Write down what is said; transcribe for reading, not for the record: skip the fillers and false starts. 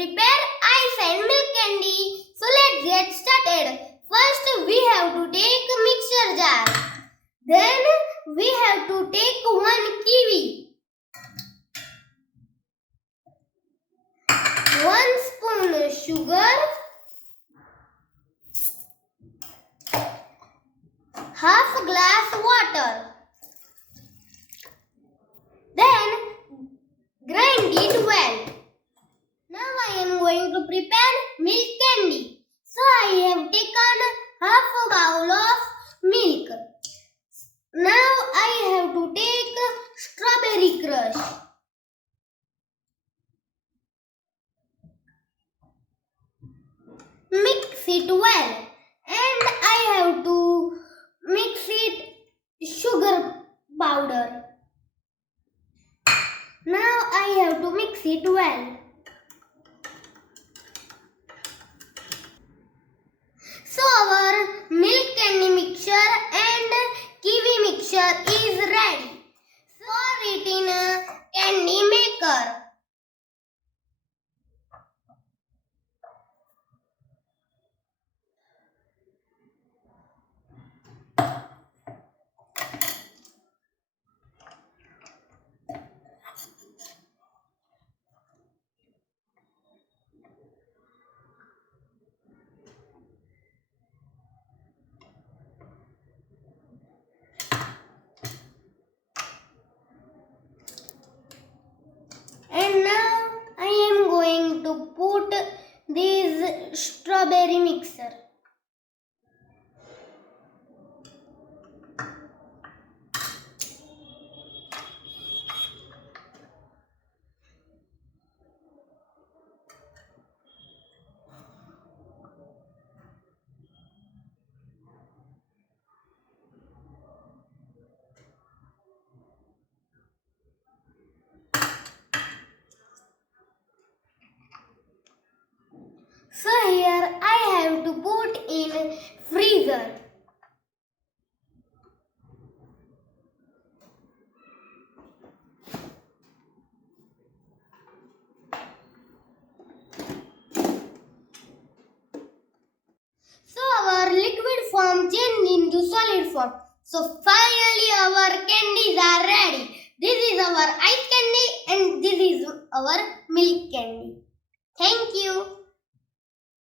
prepare ice and milk candy. So let's get started. First we have to take a mixture jar. Then we have to take one kiwi, 1 spoon sugar, half glass water. Then grind it well. Now I am going to prepare milk candy. So I have taken half a bowl of milk. Now I have to take strawberry crush. Mix it well, and I have to mix it sugar powder. Now I have to mix it well. So our milk candy mixture and kiwi mixture is ready. Pour it in a candy maker. And now I am going to put this strawberry mixer. So here I have to put in freezer. So our liquid form changed into solid form. So finally our candies are ready. This is our ice candy and this is our milk candy. Thank you.